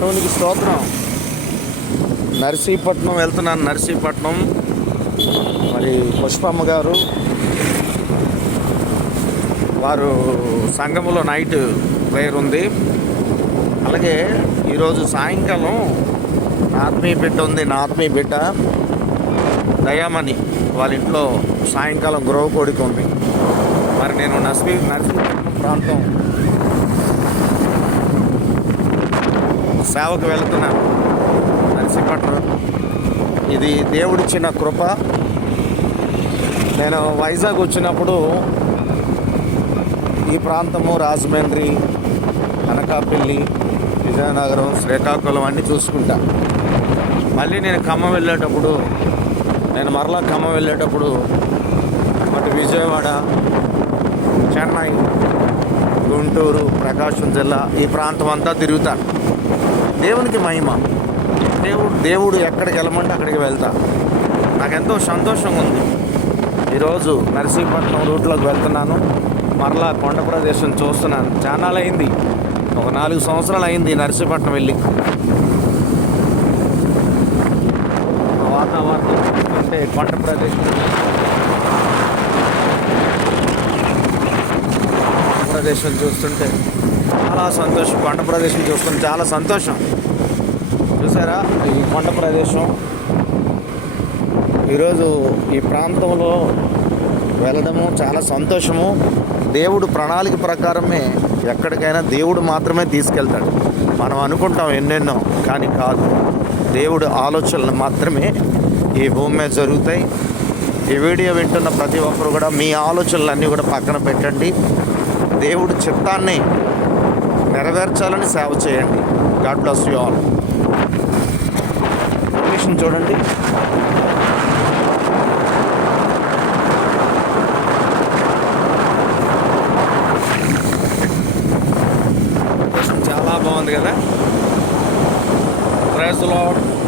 దేవునికి స్తోత్రం. నర్సీపట్నం వెళ్తున్నాను నర్సీపట్నం. మరి పుష్పమ్మ గారు వారు సంఘములో నైట్ ప్రేయర్ ఉంది. అలాగే ఈరోజు సాయంకాలం నా ఆత్మీయ బిడ్డ ఉంది నా ఆత్మీయ బిడ్డ దయామణి వాళ్ళ ఇంట్లో సాయంకాలం గృహ కోడిక ఉంది. మరి నేను నర్సీ నర్సీపట్నం ప్రాంతం సేవకు వెళుతున్నాను నర్సీపట్నం. ఇది దేవుడిచ్చిన కృప. నేను వైజాగ్ వచ్చినప్పుడు ఈ ప్రాంతము రాజమండ్రి అనకాపల్లి విజయనగరం శ్రీకాకుళం అన్నీ చూసుకుంటా. మళ్ళీ నేను ఖమ్మం వెళ్ళేటప్పుడు నేను మరలా ఖమ్మం వెళ్ళేటప్పుడు అటు విజయవాడ చెన్నై గుంటూరు ప్రకాశం జిల్లా ఈ ప్రాంతం అంతా తిరుగుతాను దేవునికి మహిమ. దేవుడు దేవుడు ఎక్కడికి వెళ్ళమంటే అక్కడికి వెళ్తా. నాకెంతో సంతోషంగా ఉంది. ఈరోజు నరసింహపట్నం రూట్లోకి వెళ్తున్నాను. మరలా కొండ ప్రదేశం చూస్తున్నాను. చాలా అయింది ఒక నాలుగు సంవత్సరాలు అయింది నరసింహపట్నం వెళ్ళి. ఆ వాతావరణం అంటే కొండ ప్రదేశం ప్రదేశం చూస్తుంటే చాలా సంతోషం. కొండ ప్రదేశం చూస్తుంటే చాలా సంతోషం. చూసారా? ఈ కొండ ప్రదేశం ఈరోజు ఈ ప్రాంతంలో వెళ్ళడము చాలా సంతోషము. దేవుడు ప్రణాళిక ప్రకారమే ఎక్కడికైనా దేవుడు మాత్రమే తీసుకెళ్తాడు. మనం అనుకుంటాం ఎన్నెన్నో కానీ కాదు. దేవుడు ఆలోచనలు మాత్రమే ఈ భూమి మీద జరుగుతాయి. ఈ వీడియో వింటున్న ప్రతి ఒక్కరు కూడా మీ ఆలోచనలన్నీ కూడా పక్కన పెట్టండి. దేవుడు చిత్తాన్ని నెరవేర్చాలని సేవ చేయండి. God bless you all. Location చూడండి. చాలా బాగుంది కదా? Praise lord